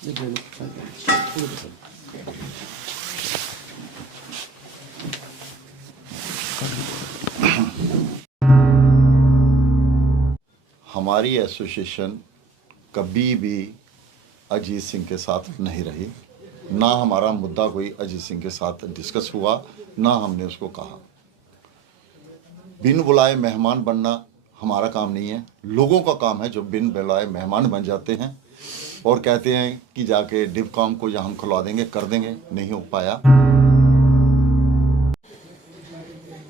हमारी एसोसिएशन कभी भी अजीत सिंह के साथ नहीं रही, ना हमारा मुद्दा कोई अजीत सिंह के साथ डिस्कस हुआ, ना हमने उसको कहा। बिन बुलाए मेहमान बनना हमारा काम नहीं है, लोगों का काम है जो बिन बुलाए मेहमान बन जाते हैं और कहते हैं कि जाके डिवकॉम को यहाँ हम खुलवा देंगे, कर देंगे, नहीं हो पाया।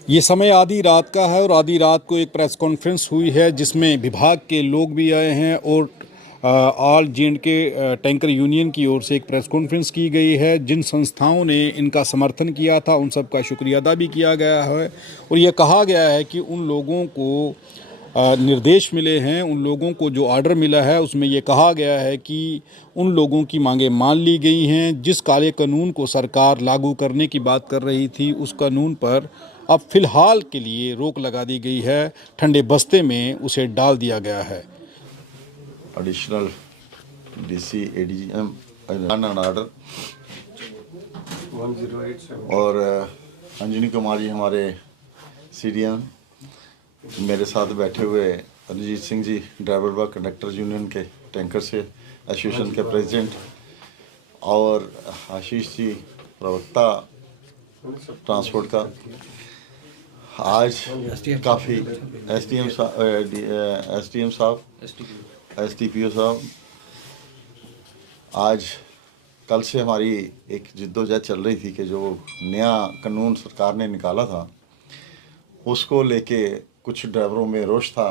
ये समय आधी रात का है और आधी रात को एक प्रेस कॉन्फ्रेंस हुई है जिसमें विभाग के लोग भी आए हैं और ऑल J&K टैंकर यूनियन की ओर से एक प्रेस कॉन्फ्रेंस की गई है। जिन संस्थाओं ने इनका समर्थन किया था उन सब का शुक्रिया अदा भी किया गया है और ये कहा गया है कि उन लोगों को निर्देश मिले हैं, उन लोगों को जो ऑर्डर मिला है उसमें ये कहा गया है कि उन लोगों की मांगें मान ली गई हैं। जिस काले कानून को सरकार लागू करने की बात कर रही थी उस कानून पर अब फिलहाल के लिए रोक लगा दी गई है, ठंडे बस्ते में उसे डाल दिया गया है। एडिशनल DC ADM ऑर्डर 1087 और अंजनी कुमार जी हमारे CDM, मेरे साथ बैठे हुए अरिजीत सिंह जी ड्राइवर व कंडक्टर यूनियन के टैंकर से एसोसिएशन के प्रेसिडेंट, और आशीष जी प्रवक्ता ट्रांसपोर्ट का। आज काफ़ी SDM साहब, STPO साहब, आज कल से हमारी एक जिद्दोजहद चल रही थी कि जो नया कानून सरकार ने निकाला था उसको लेके कुछ ड्राइवरों में रोष था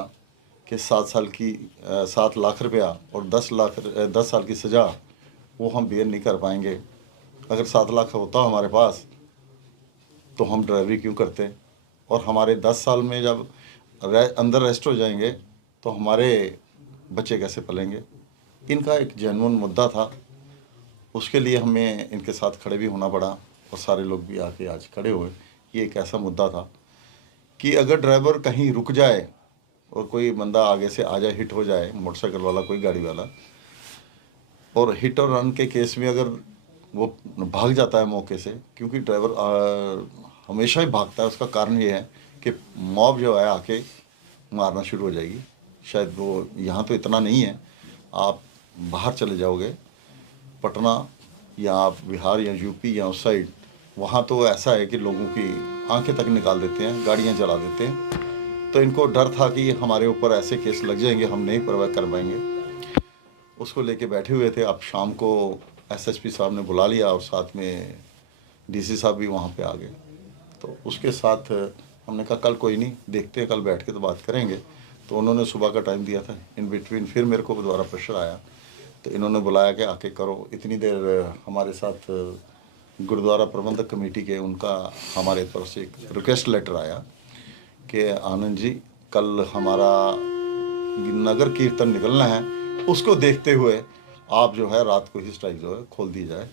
कि 7 लाख रुपया और 10 साल की सज़ा वो हम बेयर नहीं कर पाएंगे। अगर 7 लाख होता हमारे पास तो हम ड्राइवरी क्यों करते, और हमारे 10 साल में जब अंदर रेस्ट हो जाएंगे तो हमारे बच्चे कैसे पलेंगे। इनका एक जेन्युइन मुद्दा था, उसके लिए हमें इनके साथ खड़े भी होना पड़ा और सारे लोग भी आके आज खड़े हुए। ये एक ऐसा मुद्दा था कि अगर ड्राइवर कहीं रुक जाए और कोई बंदा आगे से आ जाए, हिट हो जाए, मोटरसाइकिल वाला कोई गाड़ी वाला, और हिट और रन के केस में अगर वो भाग जाता है मौके से, क्योंकि ड्राइवर हमेशा ही भागता है, उसका कारण ये है कि मॉब जो है आके मारना शुरू हो जाएगी। शायद वो यहाँ तो इतना नहीं है, आप बाहर चले जाओगे पटना या आप बिहार या यूपी या उस साइड, वहाँ तो ऐसा है कि लोगों की आंखें तक निकाल देते हैं, गाड़ियाँ जला देते हैं। तो इनको डर था कि हमारे ऊपर ऐसे केस लग जाएंगे, हम नहीं परवाह कर पाएंगे। उसको लेके बैठे हुए थे। अब शाम को SSP साहब ने बुला लिया और साथ में DC साहब भी वहाँ पे आ गए। तो उसके साथ हमने कहा कल कोई नहीं, देखते हैं, कल बैठ के तो बात करेंगे। तो उन्होंने सुबह का टाइम दिया था। इन बिटवीन फिर मेरे को दोबारा प्रेशर आया तो इन्होंने बुलाया कि आके करो। इतनी देर हमारे साथ गुरुद्वारा प्रबंधक कमेटी के उनका हमारे तरफ से एक रिक्वेस्ट लेटर आया कि आनंद जी कल हमारा नगर कीर्तन निकलना है, उसको देखते हुए आप जो है रात को ही स्ट्राइक जो है खोल दी जाए।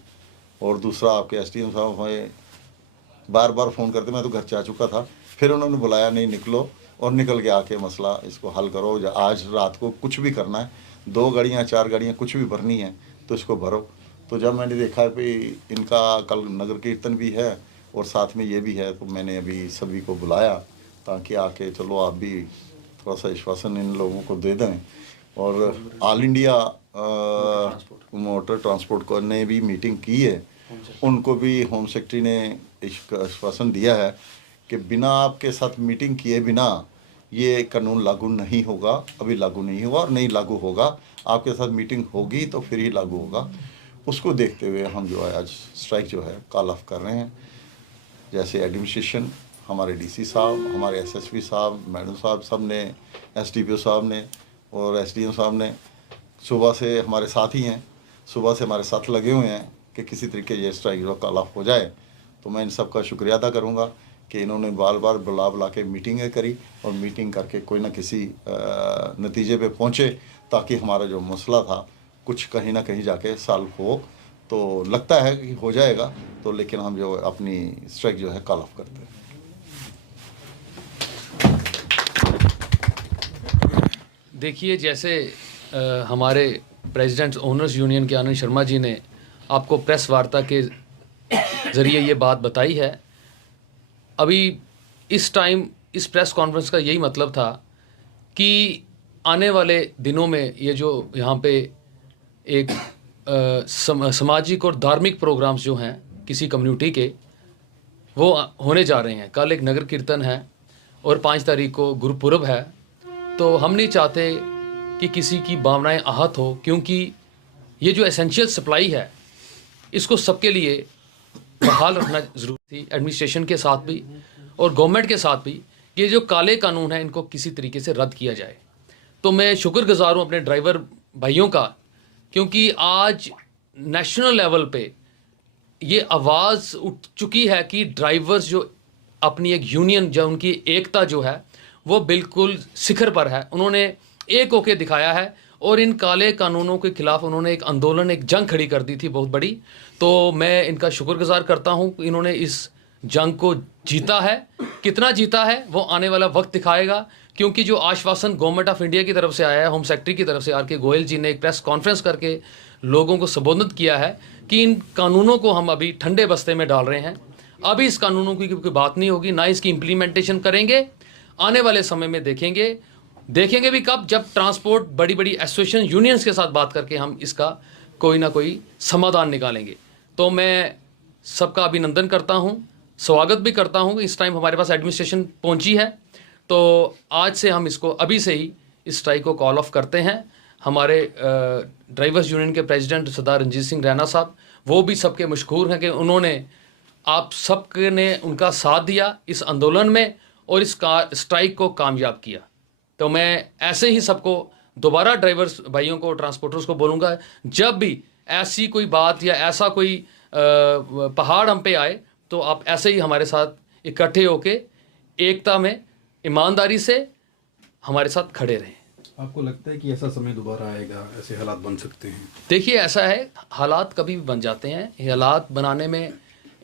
और दूसरा आपके SDM साहब हमें बार बार फ़ोन करते, मैं तो घर जा चुका था, फिर उन्होंने बुलाया, नहीं निकलो और निकल के आके मसला इसको हल करो। आज रात को कुछ भी करना है, 2 गाड़ियाँ 4 गाड़ियाँ कुछ भी भरनी है तो इसको भरो। तो जब मैंने देखा कि इनका कल नगर कीर्तन भी है और साथ में ये भी है, तो मैंने अभी सभी को बुलाया ताकि आके चलो आप भी थोड़ा सा आश्वासन इन लोगों को दे दें। और ऑल इंडिया मोटर ट्रांसपोर्ट को ने भी मीटिंग की है, उनको भी होम सेक्रेटरी ने आश्वासन दिया है कि बिना आपके साथ मीटिंग किए बिना ये कानून लागू नहीं होगा, अभी लागू नहीं हुआ और नहीं लागू होगा, आपके साथ मीटिंग होगी तो फिर ही लागू होगा। उसको देखते हुए हम जो है आज स्ट्राइक जो है कॉल ऑफ कर रहे हैं। जैसे एडमिनिस्ट्रेशन, हमारे DC साहब, हमारे SSP साहब, मैडम साहब, सब ने, STPO साहब ने और SDM साहब ने सुबह से हमारे साथ ही हैं, सुबह से हमारे साथ लगे हुए हैं कि किसी तरीके ये स्ट्राइक जो कॉल ऑफ हो जाए। तो मैं इन सब का शुक्रिया अदा करूँगा कि इन्होंने बार बार बुला के मीटिंगें करी और मीटिंग करके कोई ना किसी नतीजे पे पहुँचे ताकि हमारा जो मसला था कुछ कहीं ना कहीं जाके सॉल्व हो। तो लगता है कि हो जाएगा, तो लेकिन हम जो अपनी स्ट्राइक जो है कॉल ऑफ करते हैं। देखिए, जैसे हमारे प्रेसिडेंट्स ओनर्स यूनियन के आनंद शर्मा जी ने आपको प्रेस वार्ता के ज़रिए ये बात बताई है। अभी इस टाइम इस प्रेस कॉन्फ्रेंस का यही मतलब था कि आने वाले दिनों में ये जो यहाँ पे एक सामाजिक और धार्मिक प्रोग्राम्स जो हैं किसी कम्युनिटी के, वो होने जा रहे हैं। कल एक नगर कीर्तन है और 5 तारीख को गुरुपुरब है। तो हम नहीं चाहते कि किसी की भावनाएं आहत हो, क्योंकि ये जो एसेंशियल सप्लाई है इसको सबके लिए बहाल रखना ज़रूरी थी, एडमिनिस्ट्रेशन के साथ भी और गवर्नमेंट के साथ भी। ये जो काले कानून हैं इनको किसी तरीके से रद्द किया जाए। तो मैं शुक्रगुजार हूँ अपने ड्राइवर भाइयों का, क्योंकि आज नेशनल लेवल पे ये आवाज़ उठ चुकी है कि ड्राइवर्स जो अपनी एक यूनियन, जो उनकी एकता जो है वो बिल्कुल शिखर पर है। उन्होंने एक होके दिखाया है और इन काले कानूनों के खिलाफ उन्होंने एक आंदोलन, एक जंग खड़ी कर दी थी बहुत बड़ी। तो मैं इनका शुक्रगुजार करता हूँ कि इन्होंने इस जंग को जीता है। कितना जीता है वो आने वाला वक्त दिखाएगा, क्योंकि जो आश्वासन गवर्नमेंट ऑफ इंडिया की तरफ से आया है, होम सेक्रेटरी की तरफ से आर.के. गोयल जी ने एक प्रेस कॉन्फ्रेंस करके लोगों को संबोधित किया है कि इन कानूनों को हम अभी ठंडे बस्ते में डाल रहे हैं। अभी इस कानूनों की कोई बात नहीं होगी, ना इसकी इम्प्लीमेंटेशन करेंगे। आने वाले समय में देखेंगे भी कब, जब ट्रांसपोर्ट बड़ी बड़ी एसोसिएशन यूनियंस के साथ बात करके हम इसका कोई ना कोई समाधान निकालेंगे। तो मैं सबका अभिनंदन करता हूँ, स्वागत भी करता हूँ। इस टाइम हमारे पास एडमिनिस्ट्रेशन पहुँची है, तो आज से हम इसको अभी से ही इस स्ट्राइक को कॉल ऑफ करते हैं। हमारे ड्राइवर्स यूनियन के प्रेसिडेंट सरदार रंजीत सिंह रैना साहब, वो भी सबके मशहूर हैं कि उन्होंने आप सबके ने उनका साथ दिया इस आंदोलन में और इस स्ट्राइक को कामयाब किया। तो मैं ऐसे ही सबको दोबारा ड्राइवर्स भाइयों को, ट्रांसपोर्टर्स को बोलूँगा, जब भी ऐसी कोई बात या ऐसा कोई पहाड़ हम पे आए तो आप ऐसे ही हमारे साथ इकट्ठे होके एकता में ईमानदारी से हमारे साथ खड़े रहें। आपको लगता है कि ऐसा समय दोबारा आएगा, ऐसे हालात बन सकते हैं? देखिए, ऐसा है, हालात कभी भी बन जाते हैं। ये हालात बनाने में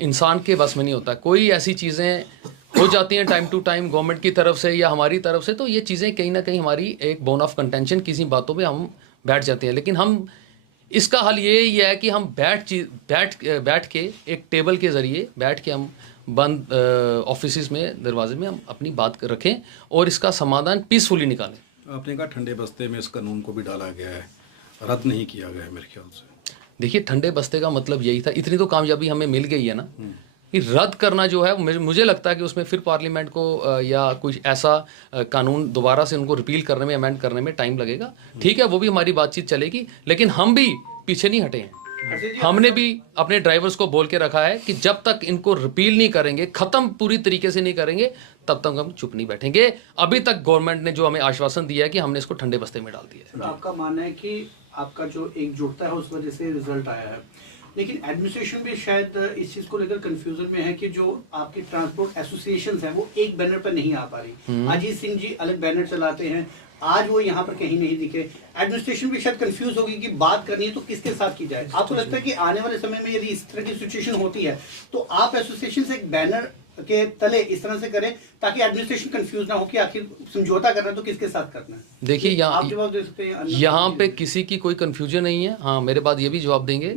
इंसान के बस में नहीं होता। कोई ऐसी चीज़ें हो जाती हैं टाइम टू टाइम गवर्नमेंट की तरफ से या हमारी तरफ से, तो ये चीज़ें कहीं ना कहीं हमारी एक बोन ऑफ कंटेंशन, किसी बातों पे हम बैठ जाते हैं। लेकिन हम इसका हल ये है कि हम बैठ के एक टेबल के ज़रिए बैठ के हम बंद ऑफिस में, दरवाजे में हम अपनी बात रखें और इसका समाधान पीसफुली निकालें। आपने कहा ठंडे बस्ते में इस कानून को भी डाला गया है, रद्द नहीं किया गया है मेरे ख्याल से। देखिए, ठंडे बस्ते का मतलब यही था, इतनी तो कामयाबी हमें मिल गई है ना कि रद्द करना जो है, मुझे लगता है कि उसमें फिर पार्लियामेंट को या कुछ ऐसा कानून दोबारा से उनको रिपील करने में, अमेंड करने में टाइम लगेगा। ठीक है, वो भी हमारी बातचीत चलेगी, लेकिन हम भी पीछे नहीं हटे हैं। हमने भी अपने ड्राइवर्स को बोल के रखा है कि जब तक इनको रिपील नहीं करेंगे, ख़त्म पूरी तरीके से नहीं करेंगे, तब तक हम चुप नहीं बैठेंगे। अभी तक गवर्नमेंट ने जो हमें आश्वासन दिया है कि हमने इसको ठंडे बस्ते में डाल दिया है। तो आपका मानना है कि आपका जो एकजुटता है उस वजह से रिजल्ट आया है, लेकिन एडमिनिस्ट्रेशन भी शायद इस चीज को लेकर कंफ्यूजन में है कि जो आपकी ट्रांसपोर्ट एसोसिएशन है वो एक बैनर पर नहीं आ पा रही। अजीत सिंह जी अलग बैनर चलाते हैं, आज वो यहाँ पर कहीं नहीं दिखे। एडमिनिस्ट्रेशन भी शायद कंफ्यूज होगी कि बात करनी है तो किसके साथ की जाए। आपको लगता है कि आने वाले समय में यदि इस तरह की सिचुएशन होती है तो आप एसोसिएशन से एक बैनर के तले इस तरह से करें ताकि एडमिनिस्ट्रेशन कंफ्यूज ना हो कि आखिर समझौता करना है तो किसके साथ करना है? देखिए, आप जवाब दे सकते हैं। यहाँ पे किसी की कोई कंफ्यूजन नहीं है। हाँ, मेरे बाद ये भी जवाब देंगे,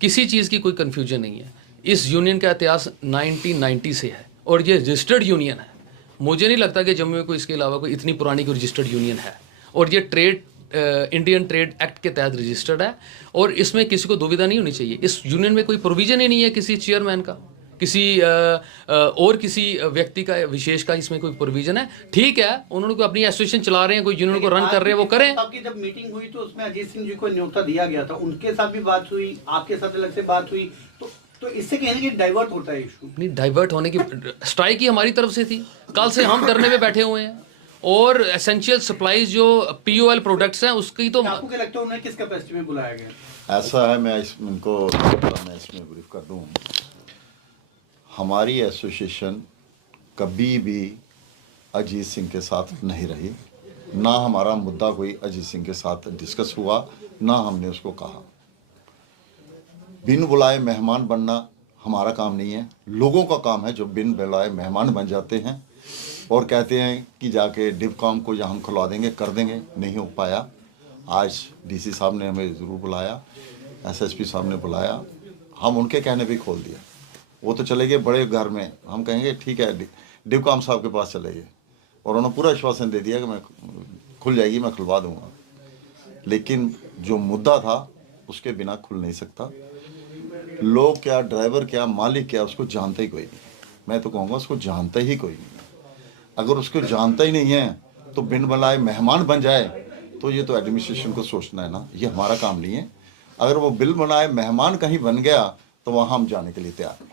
किसी चीज़ की कोई कंफ्यूजन नहीं है। इस यूनियन का इतिहास 1990 से है और ये रजिस्टर्ड यूनियन है। मुझे नहीं लगता कि जम्मू में कोई इसके अलावा कोई इतनी पुरानी कोई रजिस्टर्ड यूनियन है, और ये इंडियन ट्रेड एक्ट के तहत रजिस्टर्ड है और इसमें किसी को दुविधा नहीं होनी चाहिए। इस यूनियन में कोई प्रोविजन ही नहीं है किसी चेयरमैन का, किसी और किसी व्यक्ति का विशेष का इसमें कोई प्रोविजन है। ठीक है, उन्होंने कोई अपनी एसोसिएशन चला रहे हैं, कोई यूनियन को रन कर रहे हैं, वो करें। आपकी जब मीटिंग हुई तो उसमें अजीत सिंह जी को न्योता दिया गया था, उनके साथ भी बात हुई, आपके साथ अलग से बात हुई, तो इससे कहने की डाइवर्ट होता है इशू। नहीं, डाइवर्ट होने की स्ट्राइक ही हमारी तरफ से थी। कल से हम धरने पे बैठे हुए हैं और एसेंशियल सप्लाईज जो POL प्रोडक्ट्स हैं उसकी तो आपको क्या लगता है उन्हें किस कैपेसिटी में बुलाया गया? ऐसा है, मैं इसमें ब्रीफ कर दूं। हमारी एसोसिएशन कभी भी अजीत सिंह के साथ नहीं रही, ना हमारा मुद्दा कोई अजीत सिंह के साथ डिस्कस हुआ, ना हमने उसको कहा। बिन बुलाए मेहमान बनना हमारा काम नहीं है, लोगों का काम है जो बिन बुलाए मेहमान बन जाते हैं और कहते हैं कि जाके डिवकॉम को या हम खुलवा देंगे, कर देंगे। नहीं हो पाया। आज डीसी साहब ने हमें ज़रूर बुलाया, एसएसपी साहब ने बुलाया, हम उनके कहने भी खोल दिया। वो तो चले गए बड़े घर में, हम कहेंगे ठीक है डिवकाम साहब के पास चले गए और उन्होंने पूरा आश्वासन दे दिया कि मैं खुल जाएगी, मैं खुलवा दूंगा। लेकिन जो मुद्दा था उसके बिना खुल नहीं सकता। लोग क्या, ड्राइवर क्या, मालिक क्या, उसको जानता ही कोई नहीं। मैं तो कहूँगा उसको जानता ही कोई नहीं। अगर उसको जानता ही नहीं है तो बिन बुलाए मेहमान बन जाए तो ये तो एडमिनिस्ट्रेशन को सोचना है ना, ये हमारा काम नहीं है। अगर वो बिल बनाए मेहमान कहीं बन गया तो वहाँ हम जाने के लिए तैयार नहीं।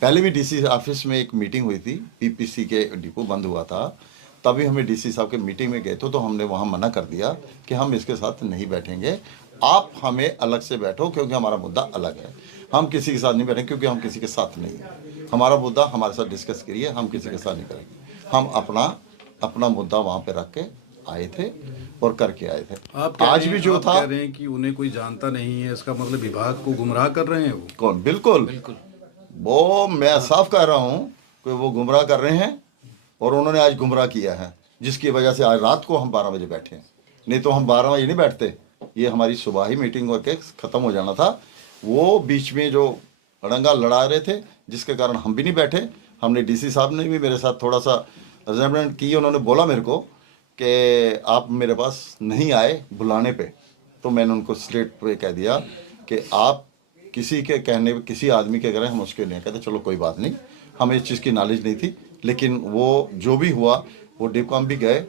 पहले भी डीसी ऑफिस में एक मीटिंग हुई थी, पीपीसी के डिपो बंद हुआ था, तभी हमें डीसी साहब के मीटिंग में गए थे तो हमने वहाँ मना कर दिया कि हम इसके साथ नहीं बैठेंगे, आप हमें अलग से बैठो क्योंकि हमारा मुद्दा अलग है। हम किसी के साथ नहीं बैठेंगे क्योंकि हम किसी के साथ नहीं हैं। हमारा मुद्दा हमारे साथ डिस्कस करिए, हम किसी के साथ नहीं करेंगे। हम अपना मुद्दा वहाँ पे रख के आए थे और करके आए थे। आप आज भी जो था, कह रहे हैं कि उन्हें कोई जानता नहीं है, इसका मतलब विभाग को गुमराह कर रहे हैं वो। कौन? बिल्कुल वो मैं साफ कह रहा हूँ कि वो गुमराह कर रहे हैं और उन्होंने आज गुमराह किया है, जिसकी वजह से आज रात को हम 12 बजे बैठे हैं। नहीं तो हम 12 बजे नहीं बैठते, ये हमारी सुबह ही मीटिंग होकर ख़त्म हो जाना था। वो बीच में जो अड़ंगा लड़ा रहे थे जिसके कारण हम भी नहीं बैठे। हमने डीसी साहब ने भी मेरे साथ थोड़ा सा रिजेंटमेंट की, उन्होंने बोला मेरे को कि आप मेरे पास नहीं आए बुलाने पे, तो मैंने उनको स्ट्रेट पे कह दिया कि आप किसी के कहने, किसी आदमी के करें हम उसके नहीं कहते। चलो कोई बात नहीं, हमें इस चीज़ की नॉलेज नहीं थी, लेकिन वो जो भी हुआ वो डिपकाम भी गए,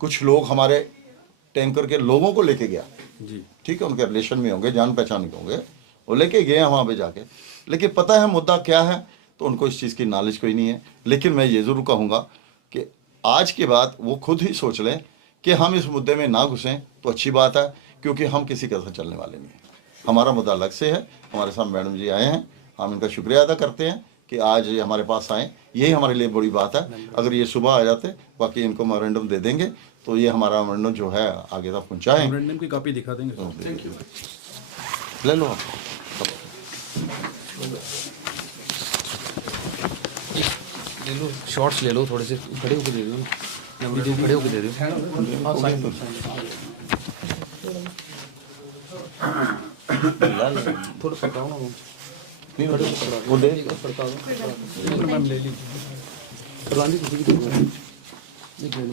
कुछ लोग हमारे टैंकर के लोगों को लेके गया जी, ठीक है, उनके रिलेशन में होंगे, जान पहचान के होंगे, वो लेके गए हैं वहाँ पे जाके। लेकिन पता है मुद्दा क्या है, तो उनको इस चीज़ की नॉलेज कोई नहीं है। लेकिन मैं ये ज़रूर कहूँगा कि आज के बाद वो खुद ही सोच लें कि हम इस मुद्दे में ना घुसें तो अच्छी बात है, क्योंकि हम किसी के साथ चलने वाले नहीं हैं। हमारा मुद्दा अलग से है। हमारे साथ मैडम जी आए हैं, हम इनका शुक्रिया अदा करते हैं कि आज ये हमारे पास आए, यही हमारे लिए बड़ी बात है। अगर ये सुबह आ जाते, बाकी इनको मेमोरेंडम दे देंगे तो ये हमारा मेमोरेंडम जो है आगे तक पहुँचाएँ। मेमोरेंडम की कॉपी दिखा देंगे। थैंक यू, ले लो आप। ले लो शॉर्ट्स, ले लो थोड़े से, खड़े होकर दे दो, वीडियो खड़े होकर दे दो। थोड़ा पकड़ाओ ना, नहीं वो दे पकड़ा दो मैम, ले लीजिए करवा लीजिए, ले लो।